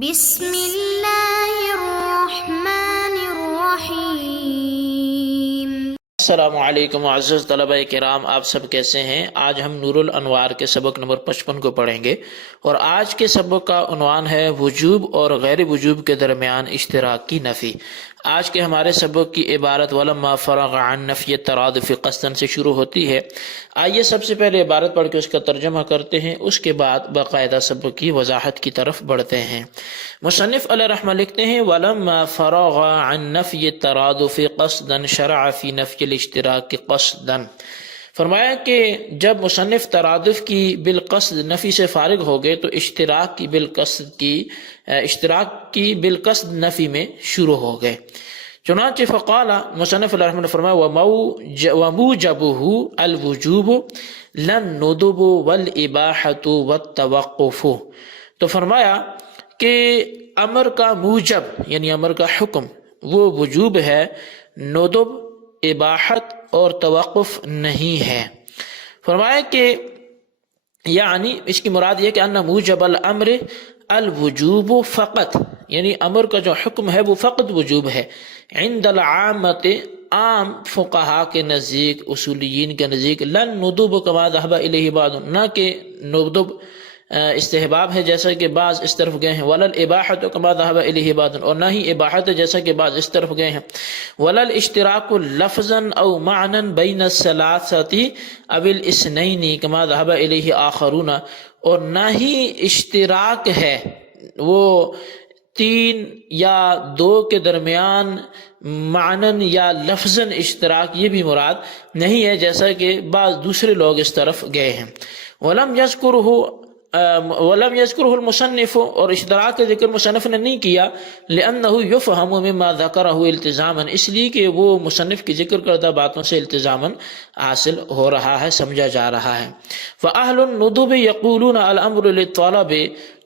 بسم اللہ الرحمن الرحیم۔ السلام علیکم معزز طلبہ کرام، آپ سب کیسے ہیں؟ آج ہم نور الانوار کے سبق نمبر 55 کو پڑھیں گے، اور آج کے سبق کا عنوان ہے وجوب اور غیر وجوب کے درمیان اشتراک کی نفی۔ آج کے ہمارے سبق کی عبارت وَلَمَّا فَرَغَ عَن نَفْيِ التَّرَادُفِ قَصْدًا سے شروع ہوتی ہے۔ آئیے سب سے پہلے عبارت پڑھ کے اس کا ترجمہ کرتے ہیں، اس کے بعد باقاعدہ سبق کی وضاحت کی طرف بڑھتے ہیں۔ مصنف علیہ رحمہ لکھتے ہیں وَلَمَّا فَرَغَ عَن نَفْيِ التَّرَادُفِ قَصْدًا شَرَعَ فِي نَفْيِ الاشتراک قَصْدًا۔ فرمایا کہ جب مصنف ترادف کی بالقصد نفی سے فارغ ہو گئے تو اشتراک کی بالقصد نفی میں شروع ہو گئے۔ چنانچہ فقال، مصنف علیہ رحمہ نے فرمایا وَمُوجَبُهُ الْوُجُوبُ لَلنُّدُبُ وَالْإِبَاحَةُ وَالتَّوَقُّفُ۔ تو فرمایا کہ امر کا موجب یعنی امر کا حکم وہ وجوب ہے، ندب، اباحت اور توقف نہیں ہے۔ فرمایا کہ یعنی اس کی مراد یہ کہ ان موجب الامر الوجوب فقط، یعنی امر کا جو حکم ہے وہ فقط وجوب ہے۔ عند العامت، عام فقہا کے نزدیک، اصولیین کے نزدیک، لن ندب کما ذهب الیہ بعض، نہ کہ ندب استحباب ہے جیسا کہ بعض اس طرف گئے ہیں، ولل اباحت کما ذهب الیہ بعض، اور نہ ہی اباحت جیسا کہ بعض اس طرف گئے ہیں، ولل اشتراک لفظا او معنى بین الثلاثه او الاثنین کما ذهب الیہ آخرون، اور نہ ہی اشتراک ہے وہ تین یا دو کے درمیان معنن یا لفظاً اشتراک، یہ بھی مراد نہیں ہے جیسا کہ بعض دوسرے لوگ اس طرف گئے ہیں۔ ولم یذکرہ المصنف، اور اشتراک کا ذکر مصنف نے نہیں کیا، لأنہ یفہم مما ذکرہ التزاما، اس لیے کہ وہ مصنف کی ذکر کردہ باتوں سے التزاما حاصل ہو رہا ہے، سمجھا جا رہا ہے۔ فأہل الندب یقولون الامر للطلب،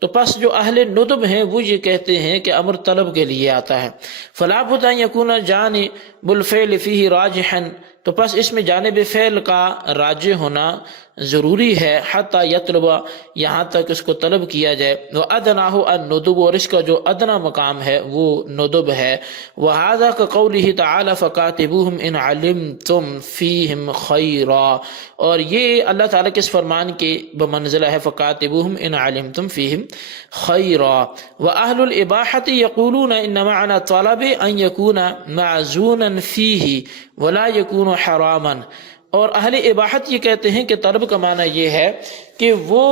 تو پس جو اہل ندب ہیں وہ یہ کہتے ہیں کہ امر طلب کے لیے آتا ہے۔ فلا بد ان یکون جانب الفعل فیہ راجحا، تو پس اس میں جانب فعل کا راجح ہونا ضروری ہے، حتی یطلب، یہاں تک اس کو طلب کیا جائے، وادناہ الندب، اور اس کا جو ادنا مقام ہے وہ ندب ہے۔ وہذا کقولہ تعالی فکاتبوہم ان علمتم فیہم خیرا، اور یہ اللہ تعالیٰ کے اس فرمان کے بمنزلہ ہے فکاتبوہم ان علمتم فیہم خیرا۔ واہل الاباحۃ یقولون ان معنی طلب ان یکون معزونا فیہ ولا یکون حراما، اور اہل اباحت یہ کہتے ہیں کہ طلب کا معنی یہ ہے کہ وہ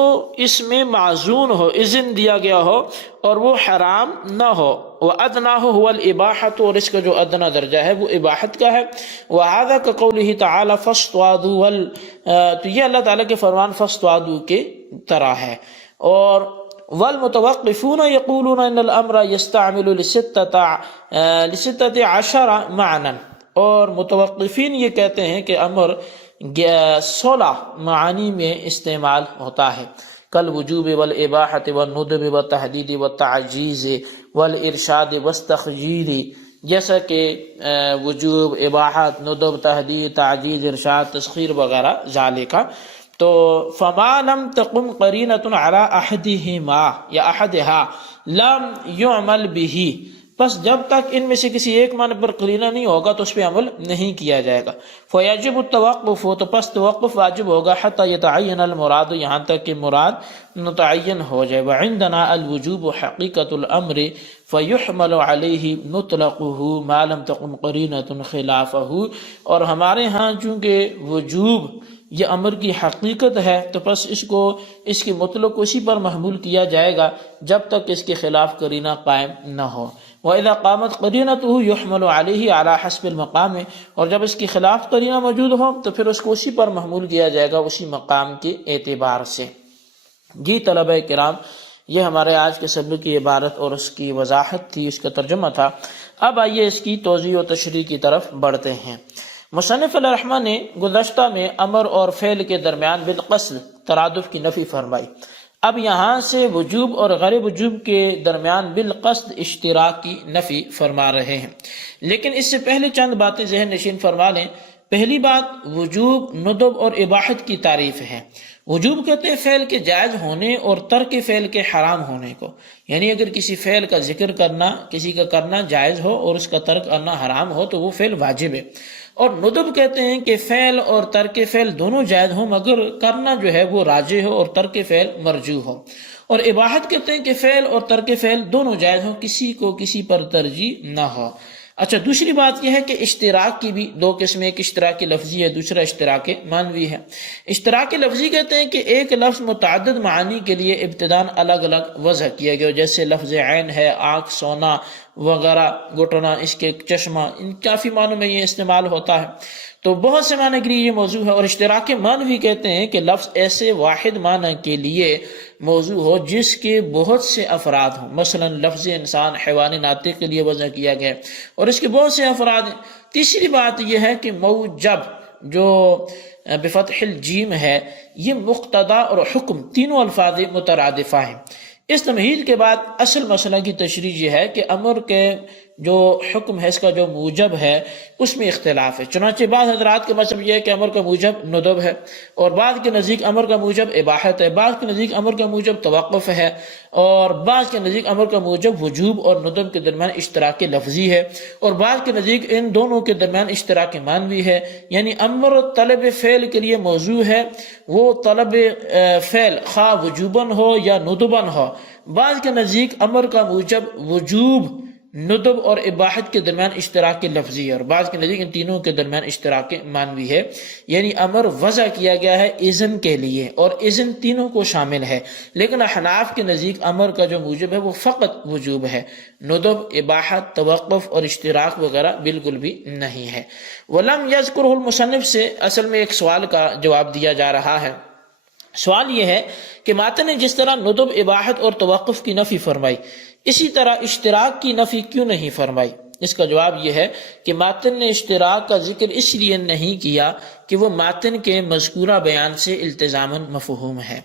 اس میں معزون ہو، اذن دیا گیا ہو، اور وہ حرام نہ ہو۔ وَأَدْنَاهُ هُوَ الْإِبَاحَةُ، اور اس کا جو ادنا درجہ ہے وہ اباحت کا ہے۔ وَهَذَا كَقَوْلِهِ تَعَالَى فَاسْتَوْعَدُوا، تو یہ اللہ تعالیٰ کے فرمان فَاسْتَوْعَدُوا کے طرح ہے۔ اور والمتوقفون یقولون ان الامر یستعمل لستة عشر معنی، اور متوقفین یہ کہتے ہیں کہ امر 16 معانی میں استعمال ہوتا ہے، کل وجوب والاباحۃ والندب والتحدید والتعجیز والارشاد والتخجیل، جیسا کہ وجوب، اباحت، ندب، تحدید، تعجیز، ارشاد، تسخیر وغیرہ ذالکا۔ تو فما لم تقم قرینۃ علی احدہما یا احدہا لم یعمل بہ، بس جب تک ان میں سے کسی ایک معنی پر قرینہ نہیں ہوگا تو اس پہ عمل نہیں کیا جائے گا۔ فیجب التوقف، تو پس توقف واجب ہوگا، حتی یتعین المراد، یہاں تک کہ مراد متعین ہو جائے۔ وعندنا الوجوب حقیقۃ الامر فیحمل علیہ مطلقہ ما لم تقم قرینۃ خلافہ، اور ہمارے ہاں چونکہ وجوب یہ امر کی حقیقت ہے تو پس اس کی مطلق اسی پر محمول کیا جائے گا جب تک اس کے خلاف قرینہ قائم نہ ہو۔ وَإِذَا قَامَتْ قَرِينَتُهُ يُحْمَلُ عَلَيْهِ عَلَى حَسْبِ الْمَقَامِ، اور جب اس کے خلاف قرینہ موجود ہو تو پھر اس کو اسی پر محمول کیا جائے گا، اسی مقام کے اعتبار سے۔ جی طلبہ کرام، یہ ہمارے آج کے سبق کی عبارت اور اس کی وضاحت تھی، اس کا ترجمہ تھا۔ اب آئیے اس کی توضیح و تشریح کی طرف بڑھتے ہیں۔ مصنف علیہ الرحمہ نے گزشتہ میں امر اور فعل کے درمیان بالقصد ترادف کی نفی فرمائی، اب یہاں سے وجوب اور غیر وجوب کے درمیان بالقصد اشتراک کی نفی فرما رہے ہیں، لیکن اس سے پہلے چند باتیں ذہن نشین فرما لیں۔ پہلی بات وجوب، ندب اور اباحت کی تعریف ہے۔ وجوب کہتے ہیں فعل کے جائز ہونے اور ترک فعل کے حرام ہونے کو، یعنی اگر کسی فعل کا ذکر کرنا، کسی کا کرنا جائز ہو اور اس کا ترک کرنا حرام ہو تو وہ فعل واجب ہے۔ اور ندب کہتے ہیں کہ فعل اور ترک فعل دونوں جائز ہوں مگر کرنا جو ہے وہ راجح ہو اور ترک فعل مرجوح ہو۔ اور اباحت کہتے ہیں کہ فعل اور ترک فعل دونوں جائز ہوں، کسی کو کسی پر ترجیح نہ ہو۔ اچھا، دوسری بات یہ ہے کہ اشتراک کی بھی دو قسمیں، ایک اشتراک لفظی ہے، دوسرا اشتراک معنوی ہے۔ اشتراک لفظی کہتے ہیں کہ ایک لفظ متعدد معانی کے لیے ابتداً الگ الگ وضع کیا گیا، جیسے لفظ عین ہے، آنکھ، سونا وغیرہ، گھٹنا، اس کے چشمہ، ان کافی معنوں میں یہ استعمال ہوتا ہے، تو بہت سے معنی کے لیے یہ موضوع ہے۔ اور اشتراک معنوی کہتے ہیں کہ لفظ ایسے واحد معنی کے لیے موضوع ہو جس کے بہت سے افراد ہوں، مثلا لفظ انسان حیوان ناطق کے لیے وضع کیا گیا اور اس کے بہت سے افراد ہیں۔ تیسری بات یہ ہے کہ موجب جو بفتح الجیم ہے، یہ مقتضا اور حکم تینوں الفاظ مترادفہ ہیں۔ اس تمہید کے بعد اصل مسئلہ کی تشریح یہ ہے کہ امر کے جو حکم ہے، اس کا جو موجب ہے، اس میں اختلاف ہے۔ چنانچہ بعض حضرات کا مطلب یہ ہے کہ امر کا موجب ندب ہے، اور بعض کے نزدیک امر کا موجب اباحت ہے، بعض کے نزدیک امر کا موجب توقف ہے، اور بعض کے نزدیک امر کا موجب وجوب اور ندب کے درمیان اشتراک لفظی ہے، اور بعض کے نزدیک ان دونوں کے درمیان اشتراک معنوی ہے، یعنی امر طلب فعل کے لیے موضوع ہے، وہ طلب فعل خواہ وجوباً ہو یا ندباً ہو۔ بعض کے نزدیک امر کا موجب وجوب، ندب اور اباحت کے درمیان اشتراک لفظی ہے، اور بعض کے نزدیک ان تینوں کے درمیان اشتراک معنوی ہے، یعنی امر وضع کیا گیا ہے اذن کے لیے اور اذن تینوں کو شامل ہے۔ لیکن احناف کے نزدیک امر کا جو موجب ہے وہ فقط وجوب ہے، ندب، اباحت، توقف اور اشتراک وغیرہ بالکل بھی نہیں ہے۔ وَلَمْ يَذْكُرْهُ المصنف سے اصل میں ایک سوال کا جواب دیا جا رہا ہے۔ سوال یہ ہے کہ ماتن نے جس طرح ندب، اباحت اور توقف کی نفی فرمائی، اسی طرح اشتراک کی نفی کیوں نہیں فرمائی؟ اس کا جواب یہ ہے کہ ماتن نے اشتراک کا ذکر اس لیے نہیں کیا کہ وہ ماتن کے مذکورہ بیان سے التزاماً مفہوم ہے،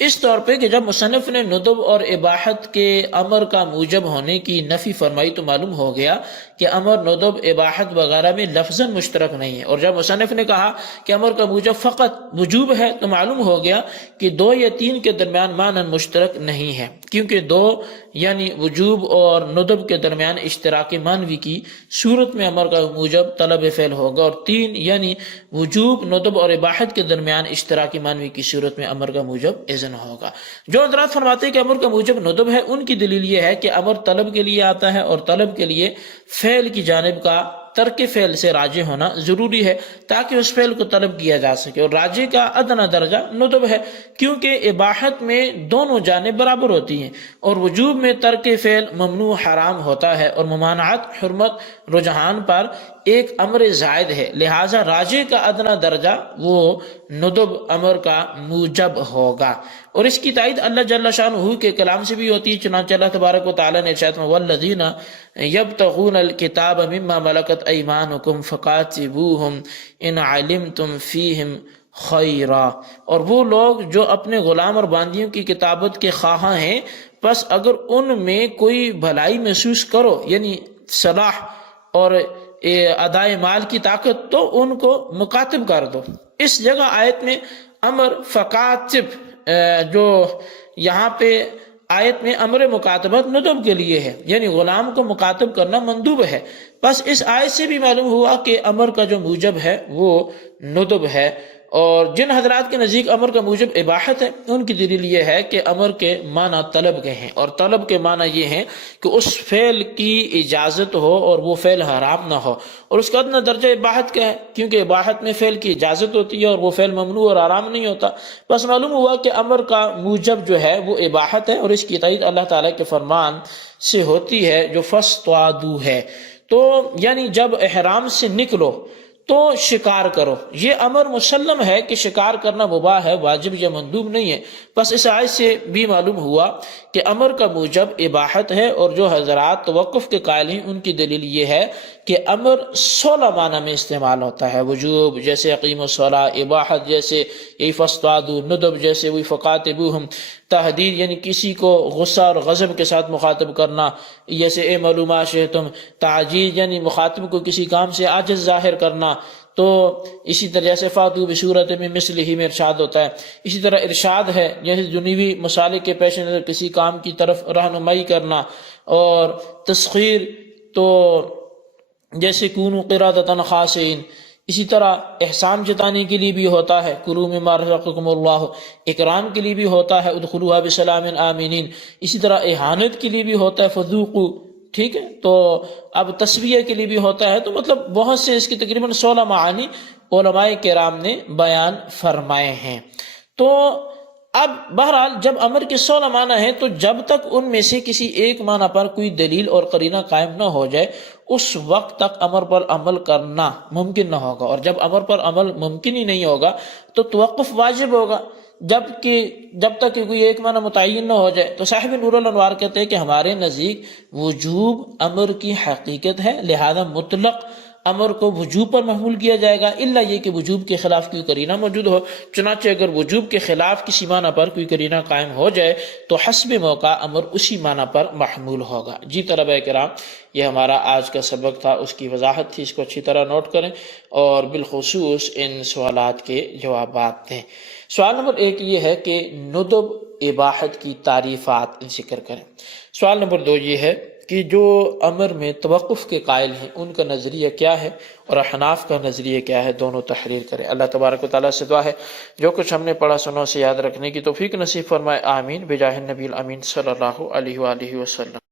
اس طور پہ کہ جب مصنف نے ندب اور اباحت کے امر کا موجب ہونے کی نفی فرمائی تو معلوم ہو گیا کہ امر، ندب، اباحت وغیرہ میں لفظاً مشترک نہیں ہے، اور جب مصنف نے کہا کہ امر کا موجب فقط وجوب ہے تو معلوم ہو گیا کہ دو یا تین کے درمیان معنی مشترک نہیں ہے، کیونکہ دو یعنی وجوب اور ندب کے درمیان اشتراک معنوی کی صورت میں امر کا موجب طلب فعل ہوگا، اور تین یعنی وجوب، ندب اور اباحت کے درمیان اشتراک معنوی کی صورت میں امر کا موجب اذن ہوگا۔ جو حضرات فرماتے ہیں کہ امر کا موجب ندب ہے، ان کی دلیل یہ ہے کہ امر طلب کے لیے آتا ہے، اور طلب کے لیے فعل کی جانب کا ترک فعل سے راجع ہونا ضروری ہے تاکہ اس فعل کو طلب کیا جا سکے، اور راجع کا ادنا درجہ ندب ہے، کیونکہ اباحت میں دونوں جانب برابر ہوتی ہیں، اور وجوب میں ترک فعل ممنوع حرام ہوتا ہے، اور ممانعت حرمت رجحان پر ایک امر زائد ہے، لہٰذا راجع کا ادنا درجہ وہ ندب امر کا موجب ہوگا۔ اور اس کی تائید اللہ جل شانہ کے کلام سے بھی ہوتی ہے، چنانچہ اللہ تبارک و تعالیٰ نے ارشاد فرمایا والذین یبتغون الکتاب مما ملکت ایمانکم فقاتلوہم ان علمتم فیہم خیرا، اور وہ لوگ جو اپنے غلام اور باندیوں کی کتابت کے خواہاں ہیں، پس اگر ان میں کوئی بھلائی محسوس کرو، یعنی صلاح اور ادائے مال کی طاقت، تو ان کو مکاتب کر دو۔ اس جگہ آیت میں امر فقاتب، جو یہاں پہ آیت میں امر مکاتبت ندب کے لیے ہے، یعنی غلام کو مکاتب کرنا مندوب ہے، بس اس آیت سے بھی معلوم ہوا کہ امر کا جو موجب ہے وہ ندب ہے۔ اور جن حضرات کے نزدیک امر کا موجب اباحت ہے، ان کی دلیل یہ ہے کہ امر کے معنی طلب کے ہیں، اور طلب کے معنی یہ ہیں کہ اس فعل کی اجازت ہو اور وہ فعل حرام نہ ہو، اور اس کا ادنا درجہ اباحت کا ہے، کیونکہ اباحت میں فعل کی اجازت ہوتی ہے اور وہ فعل ممنوع اور حرام نہیں ہوتا۔ بس معلوم ہوا کہ امر کا موجب جو ہے وہ اباحت ہے، اور اس کی تائید اللہ تعالیٰ کے فرمان سے ہوتی ہے جو فاصطادوا ہے، تو یعنی جب احرام سے نکلو تو شکار کرو۔ یہ امر مسلم ہے کہ شکار کرنا مباح ہے، واجب یا مندوب نہیں ہے۔ بس اس آیت سے بھی معلوم ہوا کہ امر کا موجب اباحت ہے، اور جو حضرات توقف کے قائل ہیں ان کی دلیل یہ ہے کہ امر 16 معنی میں استعمال ہوتا ہے، وجوب جیسے اقیم الصلاۃ، اباحت جیسے یہی فاصطادوا، ندب جیسے وہی فقاتبوہم، تحدید یعنی کسی کو غصہ اور غضب کے ساتھ مخاطب کرنا جیسے اے معلومات شئتم، تعجیز یعنی مخاطب کو کسی کام سے عاجز ظاہر کرنا، تو اسی طرح جیسے فاتو بصورت میں مثلہ میں ارشاد ہوتا ہے، اسی طرح ارشاد ہے جیسے دنیوی مصالح کے پیش نظر کسی کام کی طرف رہنمائی کرنا، اور تسخیر تو جیسے کونوا قردۃ خاسئین، اسی طرح احسان جتانے کے لیے بھی ہوتا ہے کلوا مما رزقکم اللہ، اکرام کے لیے بھی ہوتا ہے ادخلوها بسلام آمنین، اسی طرح اہانت کے لیے بھی ہوتا ہے فذوقوا، ٹھیک ہے، تو اب تسویہ کے لیے بھی ہوتا ہے، تو مطلب بہت سے اس کی تقریباً 16 معانی علماء کرام نے بیان فرمائے ہیں۔ تو اب بہرحال جب امر کے 16 معنی ہیں تو جب تک ان میں سے کسی ایک معنی پر کوئی دلیل اور قرینہ قائم نہ ہو جائے اس وقت تک امر پر عمل کرنا ممکن نہ ہوگا، اور جب امر پر عمل ممکن ہی نہیں ہوگا تو توقف واجب ہوگا جب تک کہ کوئی ایک معنی متعین نہ ہو جائے۔ تو صاحب نور الانوار کہتے ہیں کہ ہمارے نزدیک وجوب امر کی حقیقت ہے، لہذا مطلق امر کو وجوب پر محمول کیا جائے گا، الا یہ کہ وجوب کے خلاف کوئی قرینہ موجود ہو۔ چنانچہ اگر وجوب کے خلاف کسی معنی پر کوئی قرینہ قائم ہو جائے تو حسب موقع امر اسی معنی پر محمول ہوگا۔ جی طلبہ کرام، یہ ہمارا آج کا سبق تھا، اس کی وضاحت تھی، اس کو اچھی طرح نوٹ کریں اور بالخصوص ان سوالات کے جوابات دیں۔ سوال نمبر 1 یہ ہے کہ ندب اباحت کی تعریفات ذکر کریں۔ سوال نمبر 2 یہ ہے کہ جو امر میں توقف کے قائل ہیں ان کا نظریہ کیا ہے اور احناف کا نظریہ کیا ہے، دونوں تحریر کریں۔ اللہ تبارک و تعالیٰ سے دعا ہے جو کچھ ہم نے پڑھا سنا اسے یاد رکھنے کی توفیق نصیب فرمائے، آمین، بجاہ النبی الامین صلی اللہ علیہ وآلہ وسلم۔